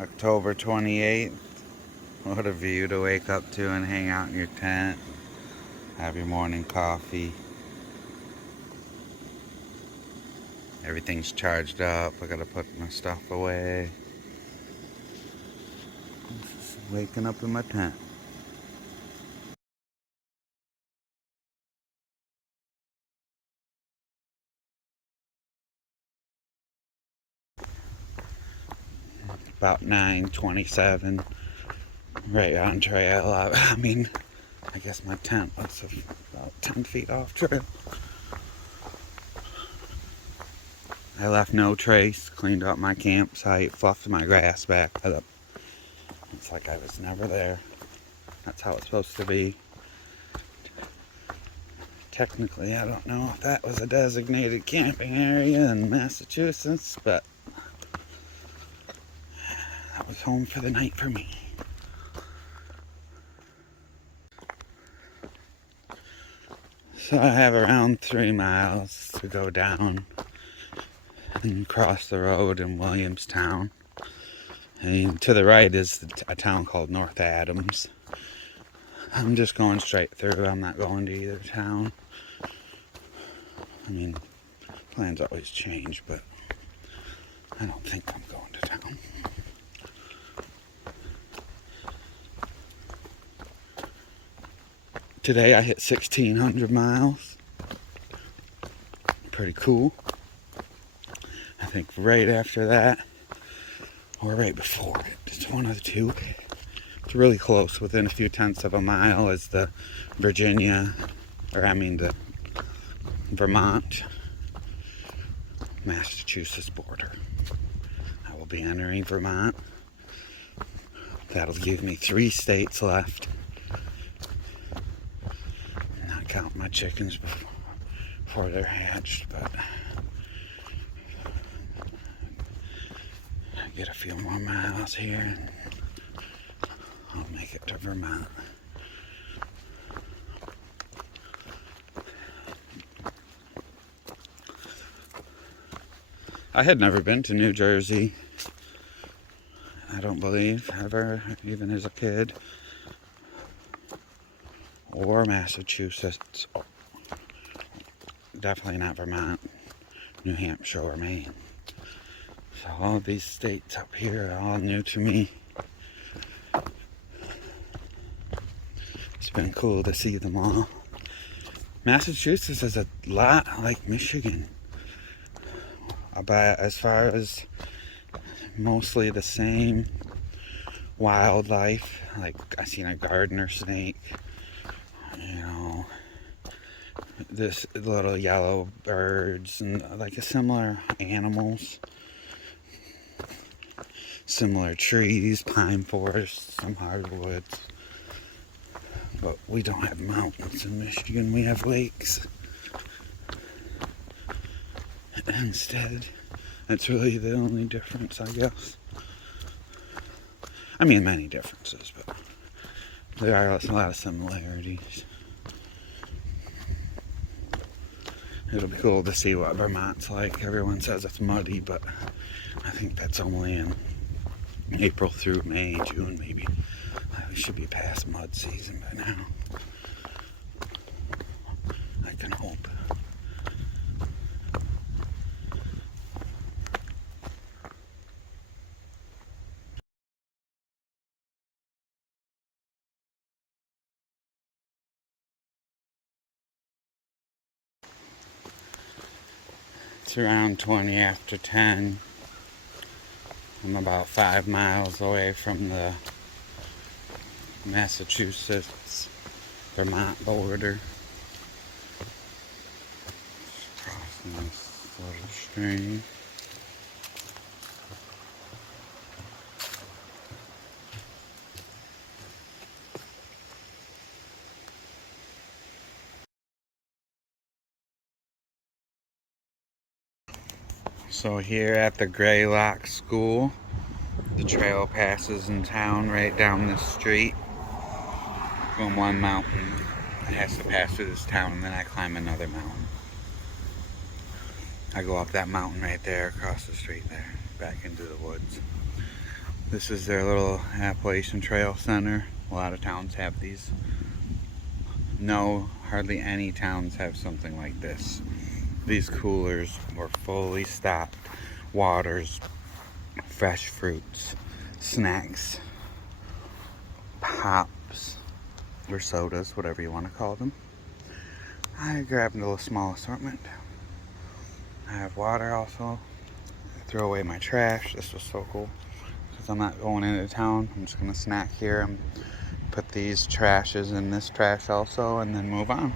October 28th. What a view to wake up to and hang out in your tent. Have your morning coffee. Everything's charged up. I gotta put my stuff away. Just waking up in my tent. About 9:27. Right on trail. I mean, I guess my tent was about 10 feet off trail. I left no trace, cleaned up my campsite, fluffed my grass back up. It's like I was never there. That's how it's supposed to be. Technically, I don't know if that was a designated camping area in Massachusetts, but that was home for the night for me. So I have around 3 miles to go down and cross the road in Williamstown. And to the right is a town called North Adams. I'm just going straight through. I'm not going to either town. I mean, plans always change, but I don't think I'm going to town. Today I hit 1,600 miles. Pretty cool. I think right after that, or right before it, it's one of the two. It's really close, within a few tenths of a mile is the the Vermont, Massachusetts border. I will be entering Vermont. That'll give me 3 states left. Not count my chickens before they're hatched, but I get a few more miles here and I'll make it to Vermont. I had never been to New Jersey, I don't believe, ever, even as a kid, or Massachusetts, definitely not Vermont, New Hampshire, or Maine. So all these states up here are all new to me. It's been cool to see them all. Massachusetts is a lot like Michigan, but as far as mostly the same wildlife, like I seen a gardener snake, this little yellow birds, and like similar animals, similar trees, pine forests, some hardwoods. But we don't have mountains in Michigan, we have lakes. Instead, that's really the only difference, I guess. I mean, many differences, but there are a lot of similarities. It'll be cool to see what Vermont's like. Everyone says it's muddy, but I think that's only in April through May, June maybe. We should be past mud season by now. I can hope. It's around 20 after 10. I'm about 5 miles away from the Massachusetts Vermont border. Crossing this little stream. So here at the Greylock School, the trail passes in town right down this street. From one mountain, it has to pass through this town, and then I climb another mountain. I go up that mountain right there, across the street there, back into the woods. This is their little Appalachian Trail Center. A lot of towns have these. No, hardly any towns have something like this. These coolers were fully stocked. Waters, fresh fruits, snacks, pops, or sodas, whatever you want to call them. I grabbed a little small assortment. I have water also. I threw away my trash. This was so cool. Because I'm not going into town. I'm just going to snack here and put these trashes in this trash also and then move on.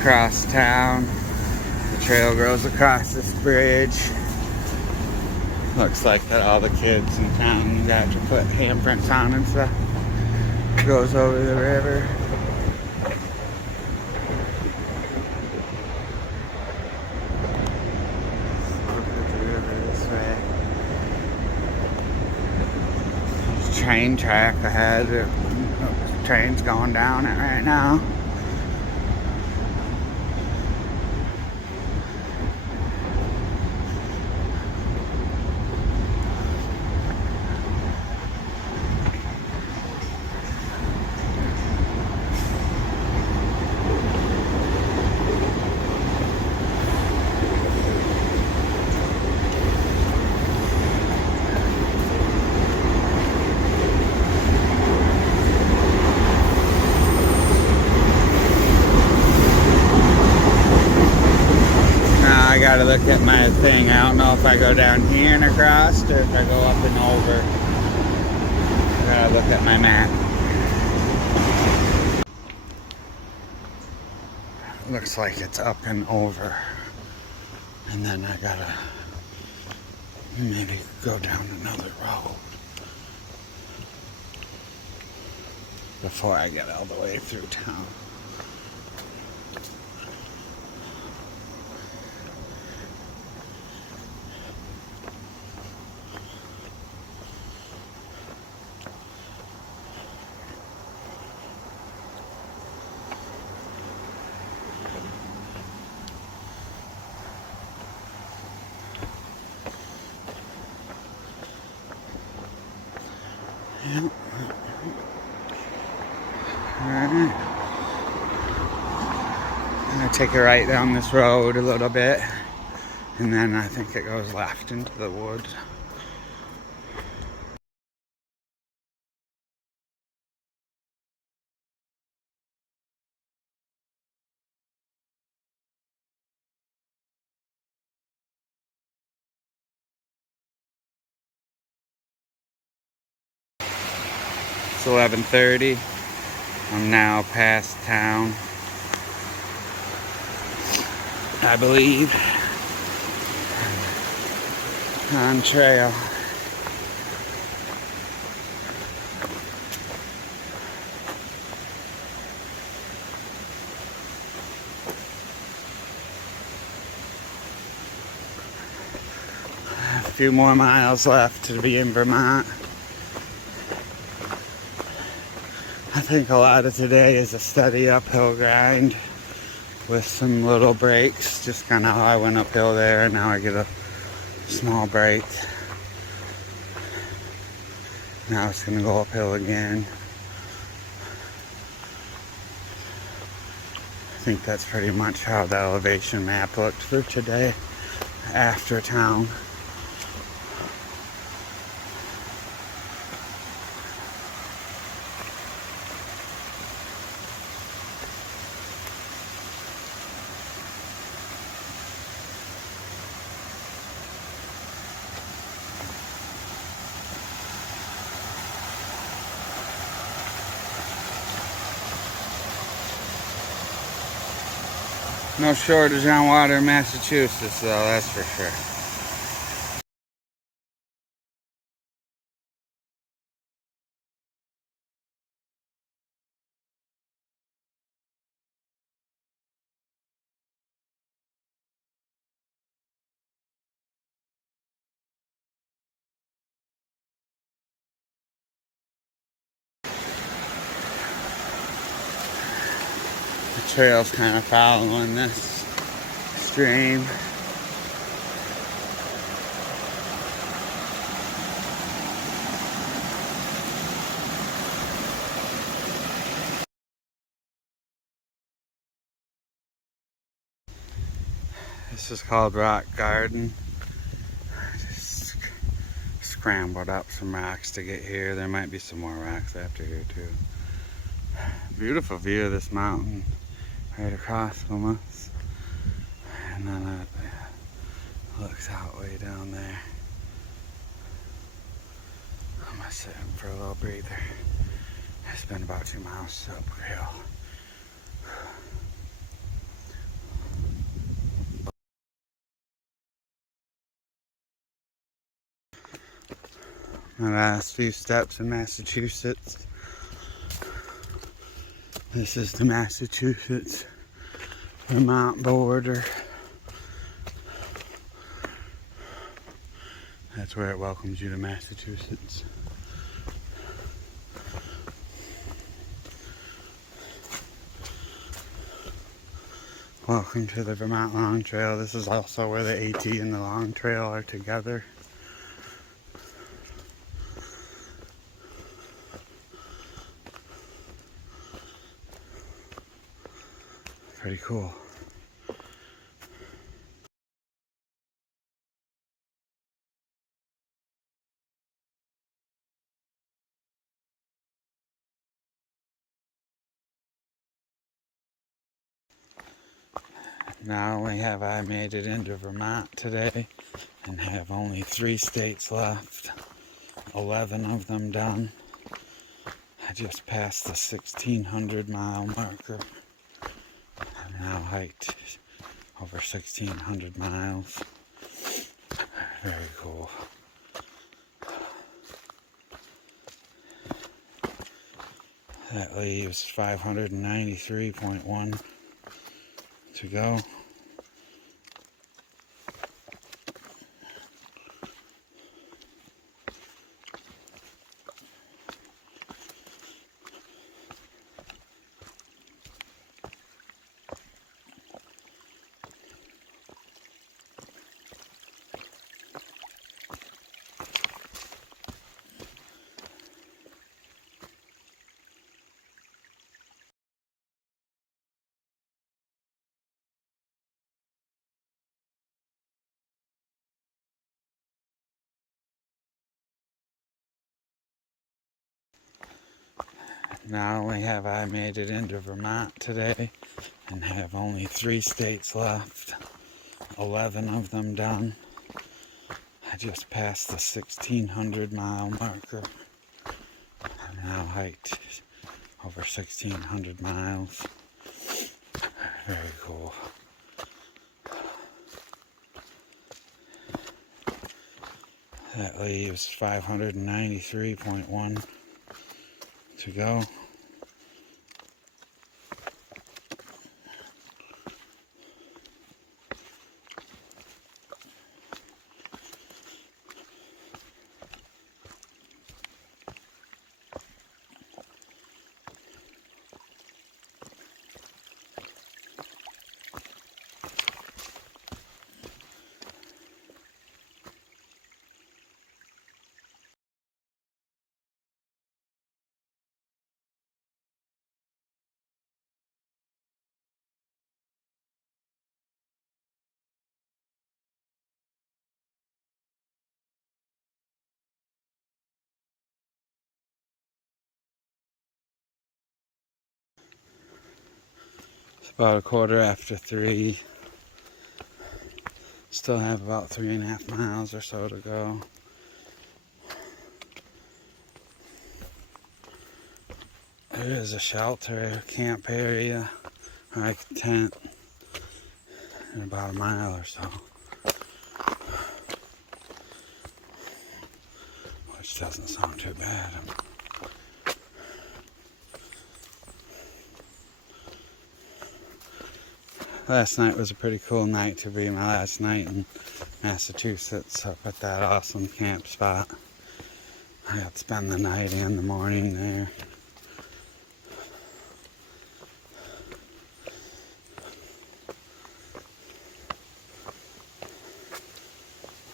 Across town. The trail goes across this bridge. Looks like that all the kids in town got to put handprints on and stuff. Goes over the river. Look at the river this way. There's a train track ahead. The train's going down it right now. I gotta look at my thing. I don't know if I go down here and across or if I go up and over. I gotta look at my map. Looks like it's up and over. And then I gotta maybe go down another road before I get all the way through town. Yeah. Alright. I'm gonna take a right down this road a little bit, and then I think it goes left into the woods. It's 11:30. I'm now past town, I believe, on trail. A few more miles left to be in Vermont. I think a lot of today is a steady uphill grind with some little breaks. Just kind of how I went uphill there. Now I get a small break. Now it's going to go uphill again. I think that's pretty much how the elevation map looked for today after town. No shortage on water in Massachusetts, though, that's for sure. trail's kind of following this stream. This is called Rock Garden. Just scrambled up some rocks to get here. There might be some more rocks after here too. Beautiful view of this mountain right across from us. And then it looks out way down there. I'm gonna sit in for a little breather. It's been about 2 miles uphill. My last few steps in Massachusetts. This is the Massachusetts-Vermont border. That's where it welcomes you to Massachusetts. Welcome to the Vermont Long Trail. This is also where the AT and the Long Trail are together. Pretty cool. Not only have I made it into Vermont today and have only 3 states left, 11 of them done, I just passed the 1,600 mile marker. I've now hiked over 1,600 miles. Very cool. That leaves 593.1 to go. Not only have I made it into Vermont today and have only 3 states left, 11 of them done, I just passed the 1,600 mile marker. I've now hiked over 1,600 miles. Very cool. That leaves 593.1 to go. It's about 3:15. Still have about 3.5 miles or so to go. There is a shelter, a camp area, like a tent, in about a mile or so, which doesn't sound too bad. Last night was a pretty cool night to be my last night in Massachusetts up at that awesome camp spot. I got to spend the night and the morning there.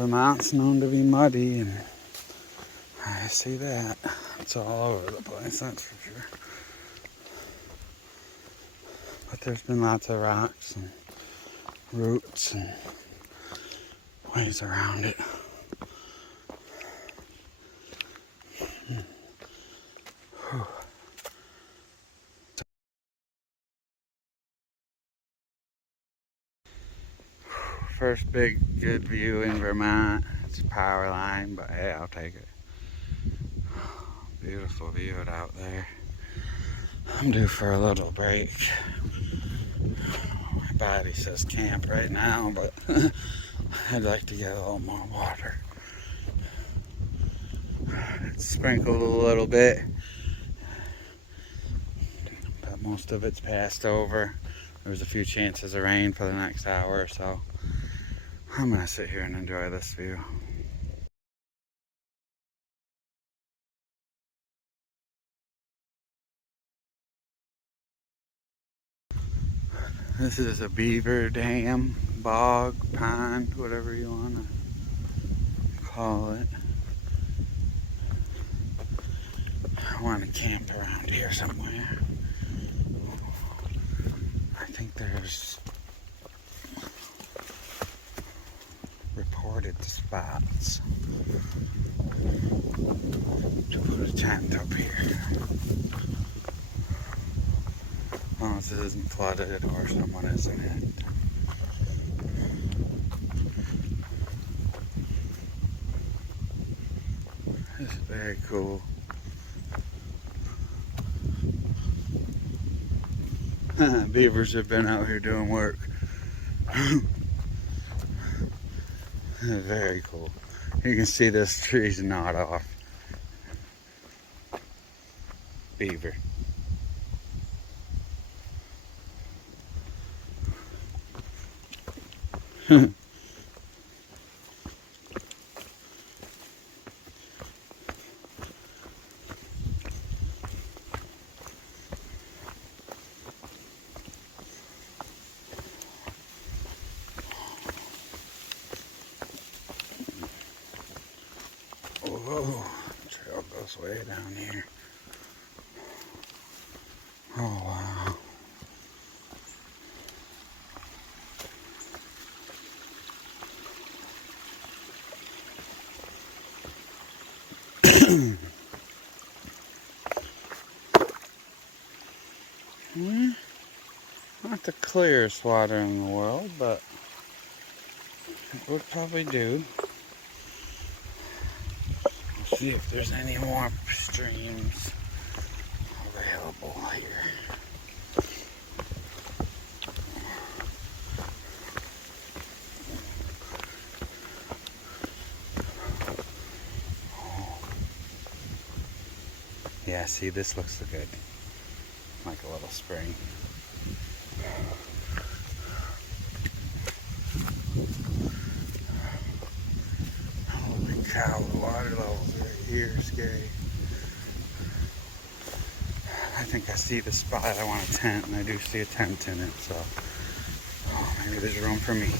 Vermont's known to be muddy, and I see that. It's all over the place, that's for sure. But there's been lots of rocks and roots and ways around it. First big good view in Vermont. It's a power line, but hey, I'll take it. Beautiful view out there. I'm due for a little break. My body says camp right now, but I'd like to get a little more water. It's sprinkled a little bit, but most of it's passed over. There's a few chances of rain for the next hour or so. I'm gonna sit here and enjoy this view. This is a beaver dam, bog, pond, whatever you want to call it. I want to camp around here somewhere. I think there's reported spots to put a tent up here. As long as it isn't flooded or someone is in it. It's very cool. Beavers have been out here doing work. Very cool. You can see this tree's gnawed off. Beaver. Whoa, the trail goes way down here. Oh, wow. Not the clearest water in the world, but it would probably do. We'll see if there's any more streams available here. Yeah, see, this looks good. Like a little spring. Holy cow, the water levels right here are scary. I think I see the spot I want a tent, and I do see a tent in it, so maybe there's room for me.